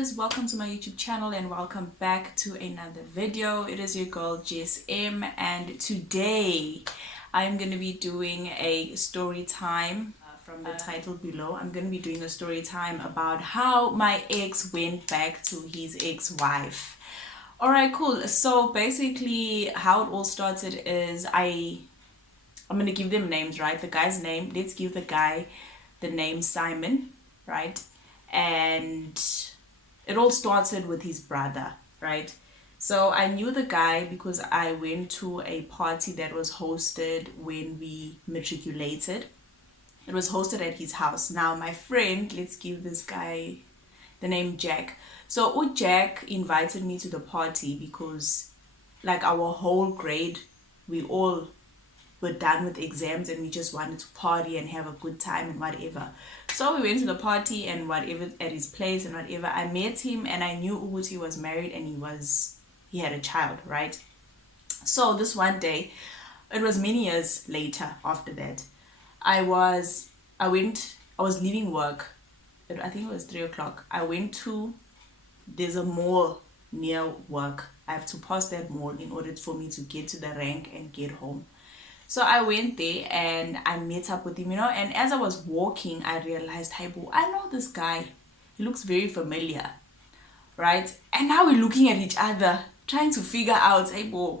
guys, welcome to my YouTube channel and welcome back to another video. It is your girl Jess M, and today I'm going to be doing a story time from the title below. I'm going to be doing a story time about how my ex went back to his ex-wife. Alright, cool. So basically how it all started is I'm going to give them names, right? The guy's name, let's give the guy the name Simon, right? And it all started with his brother, right? So I knew the guy because I went to a party that was hosted when we matriculated. It was hosted at his house. Now my friend, let's give this guy the name Jack. So Jack invited me to the party because like our whole grade, we all were done with exams and we just wanted to party and have a good time and whatever. So we went to the party and whatever at his place and whatever. I met him and I knew Uguti was married and he had a child, right? So this one day, it was many years later after that, I was leaving work. I think it was 3 o'clock. There's a mall near work. I have to pass that mall in order for me to get to the rank and get home. So I went there and I met up with him, and as I was walking, I realized, hey, boo, I know this guy. He looks very familiar, right? And now we're looking at each other, trying to figure out, hey, boo.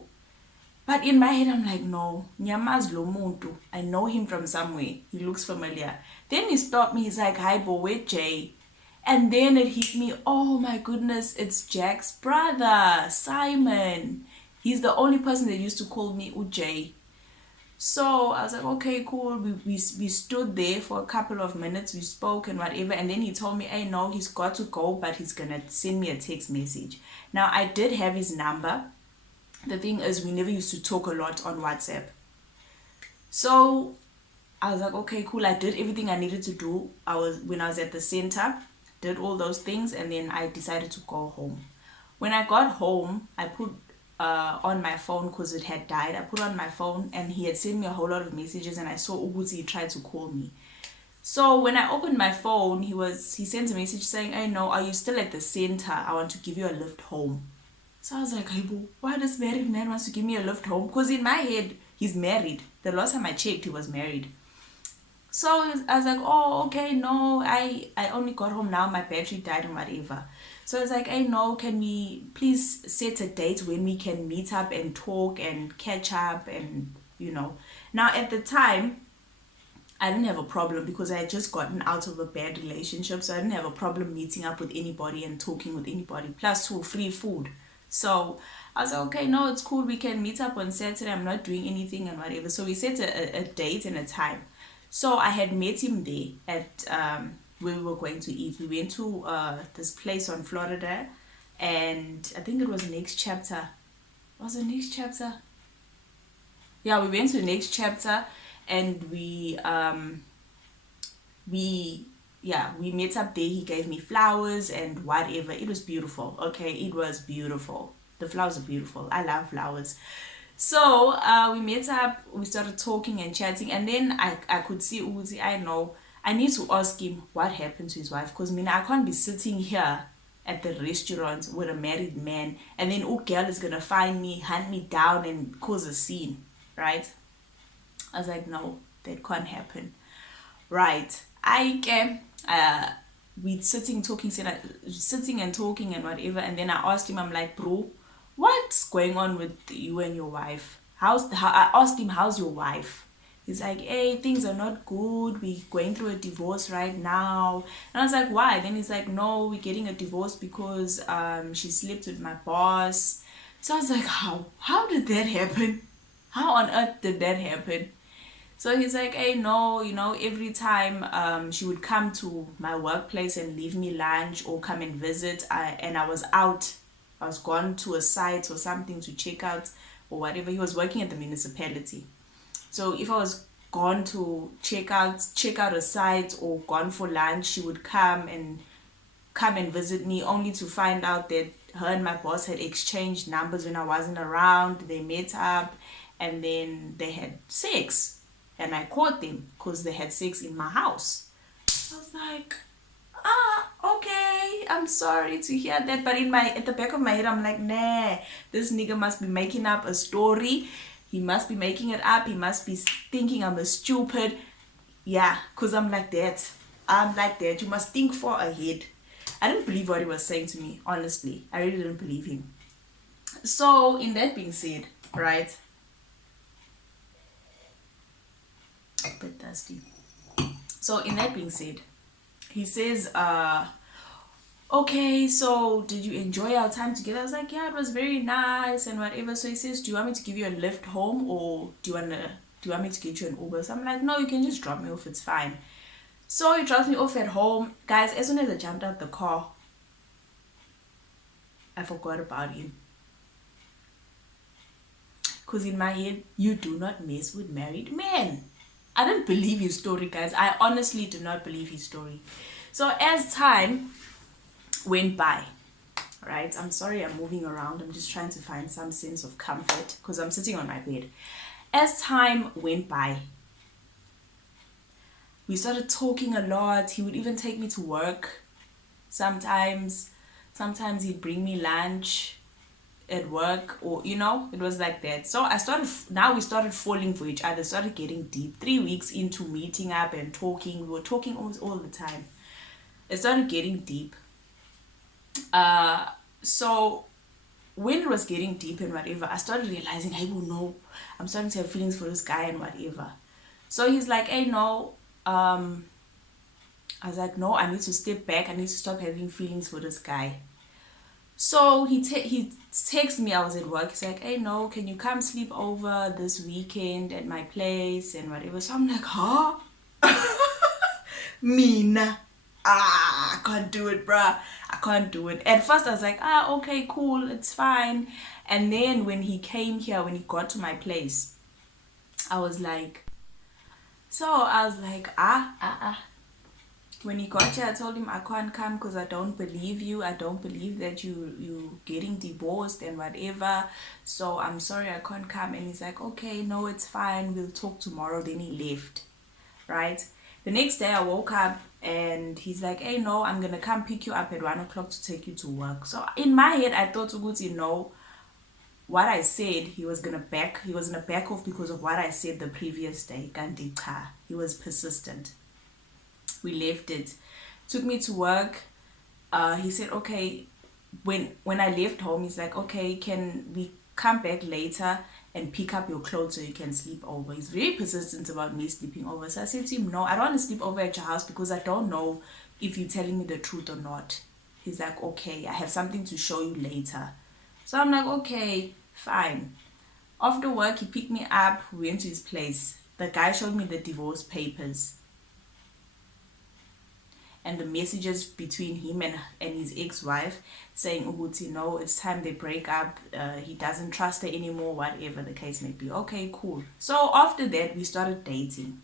But in my head, I'm like, no, Nyamaz lo muntu. I know him from somewhere. He looks familiar. Then he stopped me. He's like, hi, boo, where Jay? And then it hit me, oh my goodness, it's Jack's brother, Simon. He's the only person that used to call me Ujay. So I was like, okay, cool. We stood there for a couple of minutes. We spoke and whatever. And then he told me, hey, no, he's got to go, but he's going to send me a text message. Now, I did have his number. The thing is, we never used to talk a lot on WhatsApp. So I was like, okay, cool. I did everything I needed to do. When I was at the center, did all those things. And then I decided to go home. When I got home, I put on my phone because it had died. I put on my phone and he had sent me a whole lot of messages and I saw Uguti tried to call me. So when I opened my phone, he sent a message saying, hey, no, are you still at the center? I want to give you a lift home. So I was like, hey, boo, why this married man wants to give me a lift home? Because in my head, he's married. The last time I checked, he was married. So I was like, oh, okay, no, I only got home now. My battery died and whatever. So I was like, hey, no, can we please set a date when we can meet up and talk and catch up and, Now, at the time, I didn't have a problem because I had just gotten out of a bad relationship. So I didn't have a problem meeting up with anybody and talking with anybody. Plus, free food. So I was like, okay, no, it's cool. We can meet up on Saturday. I'm not doing anything and whatever. So we set a date and a time. So I had met him there at where we were going to eat. We went to this place on Florida, and I think it was Next Chapter. Was it Next Chapter? Yeah, we went to Next Chapter, and we met up there. He gave me flowers and whatever. It was beautiful. Okay, it was beautiful. The flowers are beautiful. I love flowers. So we met up, we started talking and chatting, and then I could see Uzi. I know I need to ask him what happened to his wife, because I can't be sitting here at the restaurant with a married man and then girl is gonna find me, hunt me down and cause a scene, right? I was like, no, that can't happen. Right. We sitting and talking and whatever, and then I asked him, I'm like, bro, what's going on with you and your wife? I asked him, how's your wife? He's like, hey, things are not good. We're going through a divorce right now. And I was like, why? Then he's like, no, we're getting a divorce because she slept with my boss. So I was like, how did that happen? How on earth did that happen? So he's like, hey, no, every time she would come to my workplace and leave me lunch or come and visit, and I was out. I was gone to a site or something to check out or whatever. He was working at the municipality. So if I was gone to check out a site or gone for lunch, she would come and visit me, only to find out that her and my boss had exchanged numbers when I wasn't around. They met up and then they had sex. And I caught them because they had sex in my house. I was like, okay, I'm sorry to hear that. But at the back of my head, I'm like, nah, this nigga must be making up a story. He must be making it up. He must be thinking I'm a stupid. Yeah, because I'm like that. I'm like that. You must think far ahead. I didn't believe what he was saying to me, honestly. I really didn't believe him. So, in that being said, right? A bit thirsty. So, in that being said, he says, okay, so did you enjoy our time together? I was like, yeah, it was very nice and whatever. So he says, do you want me to give you a lift home, or do you want me to get you an Uber? So I'm like, no, you can just drop me off, it's fine. So he drops me off at home. Guys, as soon as I jumped out the car, I forgot about him. Because in my head, you do not mess with married men. I didn't believe his story, guys. I honestly do not believe his story. So as time went by, right? I'm sorry I'm moving around. I'm just trying to find some sense of comfort because I'm sitting on my bed. As time went by, we started talking a lot. He would even take me to work sometimes. Sometimes he'd bring me lunch at work, or it was like that. So we started falling for each other, started getting deep. 3 weeks into meeting up and talking, we were talking almost all the time. It started getting deep. So when it was getting deep and whatever, I started realizing, hey, well, no, I'm starting to have feelings for this guy and whatever. So he's like, hey, no. I was like, no, I need to step back. I need to stop having feelings for this guy. So he texted me. I was at work. He's like, hey, no, can you come sleep over this weekend at my place and whatever. So I'm like, huh? Mina. I can't do it, bruh. I can't do it. At first I was like, okay, cool, it's fine. And then when he came here, when he got to my place, I was like, when he got here, I told him I can't come because I don't believe you. I don't believe that you getting divorced and whatever. So I'm sorry, I can't come. And he's like, okay, no, it's fine, we'll talk tomorrow. Then he left, right? The next day I woke up and he's like, hey, no, I'm gonna come pick you up at 1 o'clock to take you to work. So in my head I thought, what I said, he was gonna back off because of what I said the previous day. Kandicha. He was persistent. We left it. Took me to work. He said, okay, when I left home, he's like, okay, can we come back later and pick up your clothes so you can sleep over? He's very persistent about me sleeping over. So I said to him, no, I don't want to sleep over at your house because I don't know if you're telling me the truth or not. He's like, okay, I have something to show you later. So I'm like, okay, fine. After work, he picked me up. We went to his place. The guy showed me the divorce papers and the messages between him and his ex-wife saying, no, it's time they break up. He doesn't trust her anymore, whatever the case may be. Okay, cool. So after that, we started dating.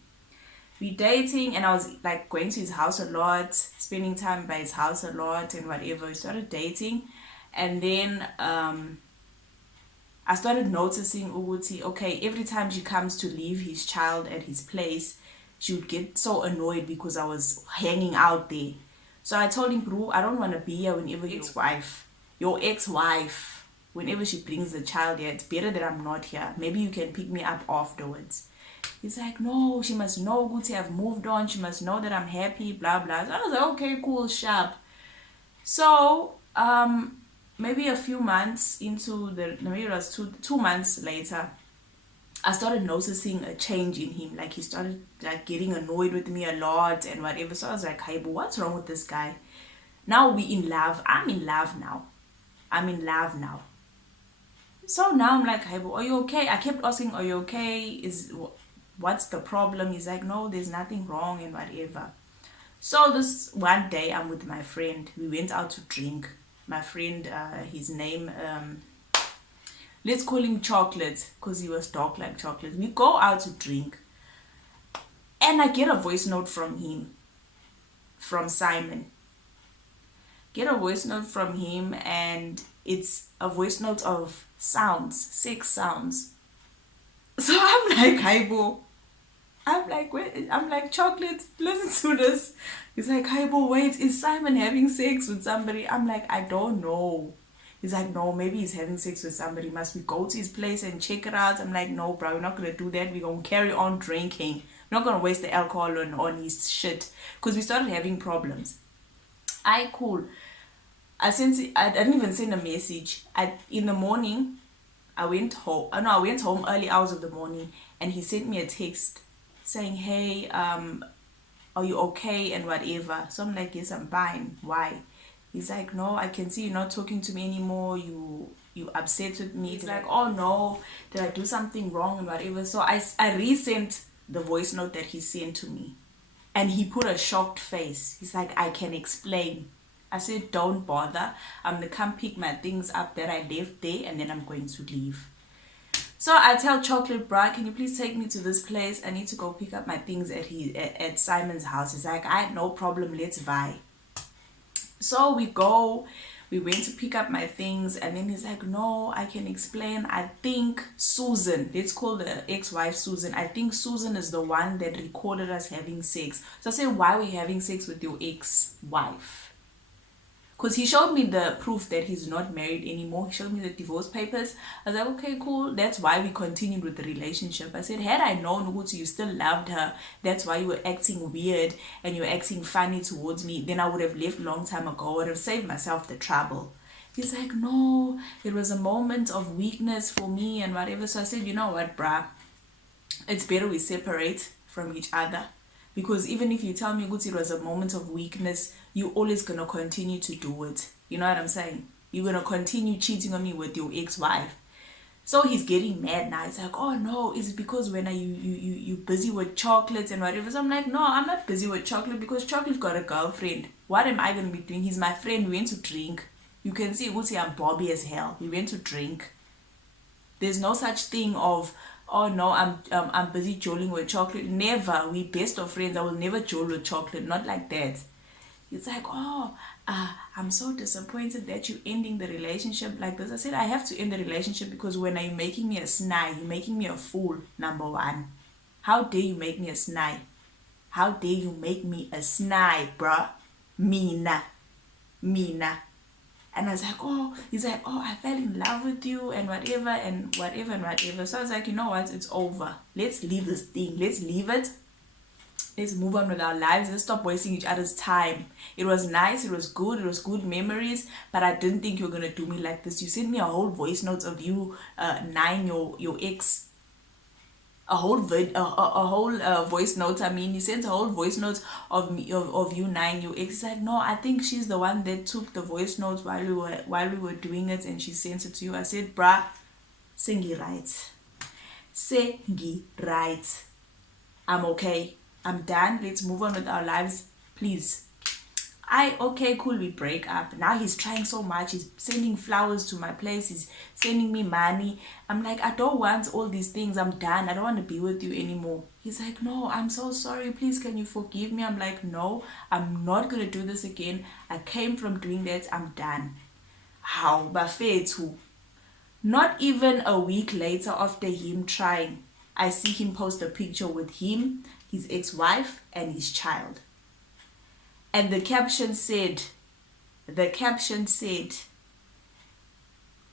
And I was like going to his house a lot, spending time by his house a lot and whatever. We started dating. And then I started noticing okay, every time she comes to leave his child at his place, she would get so annoyed because I was hanging out there. So I told him, bro, I don't want to be here whenever your ex-wife, whenever she brings the child here, it's better that I'm not here. Maybe you can pick me up afterwards. He's like, no, she must know, Guti, I've moved on. She must know that I'm happy, blah, blah. So I was like, okay, cool, sharp. So, maybe a few months maybe it was 2 months later, I started noticing a change in him. Like he started like getting annoyed with me a lot and whatever. So I was like, hey, but what's wrong with this guy? Now we in love. I'm in love now. So now I'm like, hey, but are you okay? I kept asking, are you okay? What's the problem? He's like, no, there's nothing wrong and whatever. So this one day I'm with my friend. We went out to drink. My friend, his name, let's call him Chocolate because he was dark like chocolate. We go out to drink and I get a voice note from him, from Simon. Get a voice note from him and it's a voice note of sounds, 6 sounds. So I'm like, hi, boo, I'm like, wait, I'm like, Chocolate, listen to this. He's like, hi, but wait, is Simon having sex with somebody? I'm like, I don't know. He's like, no, maybe he's having sex with somebody. Must we go to his place and check it out? I'm like, no, bro, we're not going to do that. We're going to carry on drinking. We're not going to waste the alcohol on his shit. Because we started having problems. Cool. I didn't even send a message. In the morning, I went home. Oh, no, I went home early hours of the morning, and he sent me a text saying, hey, are you okay and whatever. So I'm like, yes, I'm fine. Why? He's like, no, I can see you're not talking to me anymore. You upset with me. He's like, oh no, did I do something wrong and whatever. So I resent the voice note that he sent to me, and he put a shocked face. He's like, I can explain. I said, don't bother. I'm gonna come pick my things up that I left there, and then I'm going to leave. So I tell Chocolate, bro, can you please take me to this place? I need to go pick up my things at Simon's house. He's like, I no problem, let's buy. So we went to pick up my things, and then he's like, no, I can explain. I think Susan, let's call the ex-wife Susan. I think Susan is the one that recorded us having sex. So I said, why are we having sex with your ex-wife? Because he showed me the proof that he's not married anymore. He showed me the divorce papers. I was like, okay, cool. That's why we continued with the relationship. I said, had I known Uguti, you still loved her, that's why you were acting weird and you were acting funny towards me, then I would have left a long time ago. I would have saved myself the trouble. He's like, no, it was a moment of weakness for me and whatever. So I said, you know what, bruh? It's better we separate from each other. Because even if you tell me it was a moment of weakness, you're always going to continue to do it. You know what I'm saying? You're going to continue cheating on me with your ex-wife. So he's getting mad now. He's like, oh no, is it because when are you busy with chocolates and whatever? So I'm like, no, I'm not busy with chocolate because Chocolate got a girlfriend. What am I going to be doing? He's my friend. We went to drink. You can see I'm Bobby as hell. We went to drink. There's no such thing of, oh no, I'm busy joling with Chocolate. Never. We best of friends. I will never jole with Chocolate. Not like that. It's like, oh, I'm so disappointed that you're ending the relationship like this. I said, I have to end the relationship because when are you making me a snide? You're making me a fool, number one. How dare you make me a snide? How dare you make me a snide, bruh? Mina. And I was like, oh, he's like, oh, I fell in love with you and whatever and whatever and whatever. So I was like, you know what? It's over. Let's leave this thing. Let's leave it. Let's move on with our lives. Let's stop wasting each other's time. It was nice. It was good memories. But I didn't think you were going to do me like this. You sent me a whole voice notes of you, Nine, your ex. A whole voice note. I mean, he sent a whole voice note of me, of you, Nine, your ex. He's like, no, I think she's the one that took the voice notes while we were doing it, and she sent it to you. I said, bruh, Sengi right. Sengi right. I'm okay. I'm done. Let's move on with our lives, please. Okay, cool, we break up. Now he's trying so much. He's sending flowers to my place. He's sending me money. I'm like, I don't want all these things. I'm done. I don't want to be with you anymore. He's like, no, I'm so sorry. Please, can you forgive me? I'm like, no, I'm not going to do this again. I came from doing that. I'm done. How? Bafethu. Not even a week later after him trying, I see him post a picture with him, his ex-wife, and his child. And the caption said,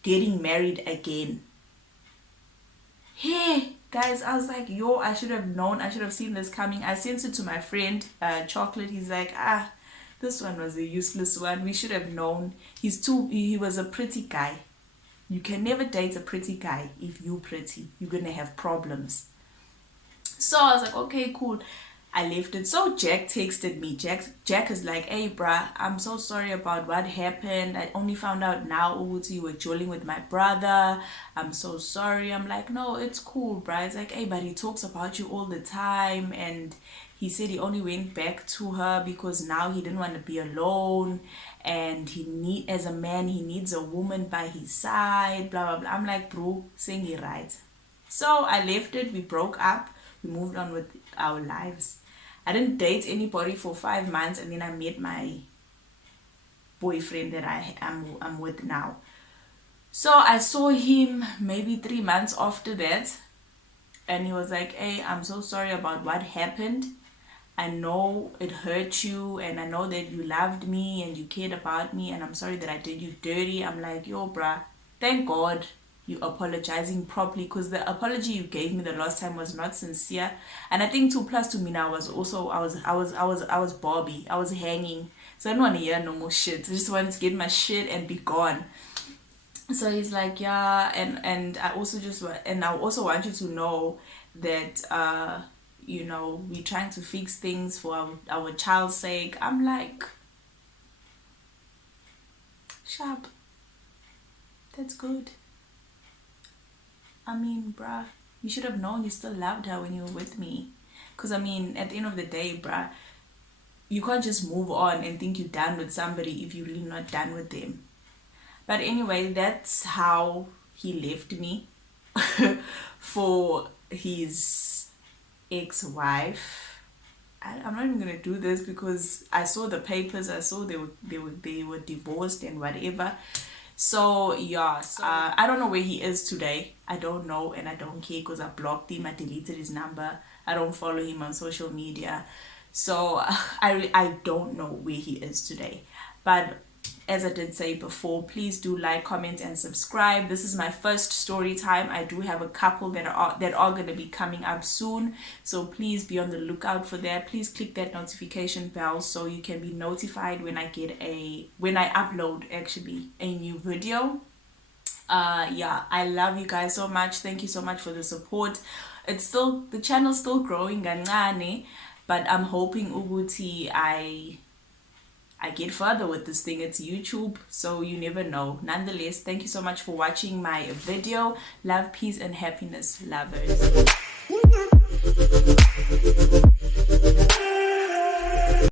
getting married again. Hey, guys, I was like, yo, I should have known. I should have seen this coming. I sent it to my friend, Chocolate. He's like, this one was a useless one. We should have known. He was a pretty guy. You can never date a pretty guy if you're pretty. You're going to have problems. So I was like, okay, cool. I left it. So Jack texted me. Jack is like, hey, bruh, I'm so sorry about what happened. I only found out now, Uguti, you were joling with my brother. I'm so sorry. I'm like, no, it's cool, bruh. It's like, hey, but he talks about you all the time. And he said he only went back to her because now he didn't want to be alone. And as a man, he needs a woman by his side, blah, blah, blah. I'm like, bro, saying it right. So I left it. We broke up. We moved on with our lives. I didn't date anybody for 5 months, and then I met my boyfriend that I'm with now. So I saw him maybe 3 months after that. and he was like, hey, I'm so sorry about what happened. I know it hurt you, and I know that you loved me and you cared about me, and I'm sorry that I did you dirty. I'm like, yo, bruh, thank God you apologizing properly, because the apology you gave me the last time was not sincere. And I think two plus to me now was also I was Bobby. I was hanging. So I don't want to hear no more shit. I just wanted to get my shit and be gone. So he's like, yeah, and I also and I also want you to know that we're trying to fix things for our child's sake. I'm like, sharp, that's good. I mean, bruh, you should have known you still loved her when you were with me. Because I mean, at the end of the day, bruh, you can't just move on and think you're done with somebody if you're really not done with them. But anyway, that's how he left me for his ex-wife. I'm not even gonna do this because I saw the papers. I saw they were divorced and whatever. So yeah, I don't know where he is today. I don't know, and I don't care because I blocked him. I deleted his number. I don't follow him on social media, so I don't know where he is today. But as I did say before, please do like, comment, and subscribe. This is my first story time. I do have a couple that are going to be coming up soon, so please be on the lookout for that. Please click that notification bell so you can be notified when I upload actually a new video. Yeah, I love you guys so much. Thank you so much for the support. The channel's still growing kancane, but I'm hoping ukuthi I get further with this thing. It's YouTube, so you never know. Nonetheless, thank you so much for watching my video. Love, peace, and happiness, lovers.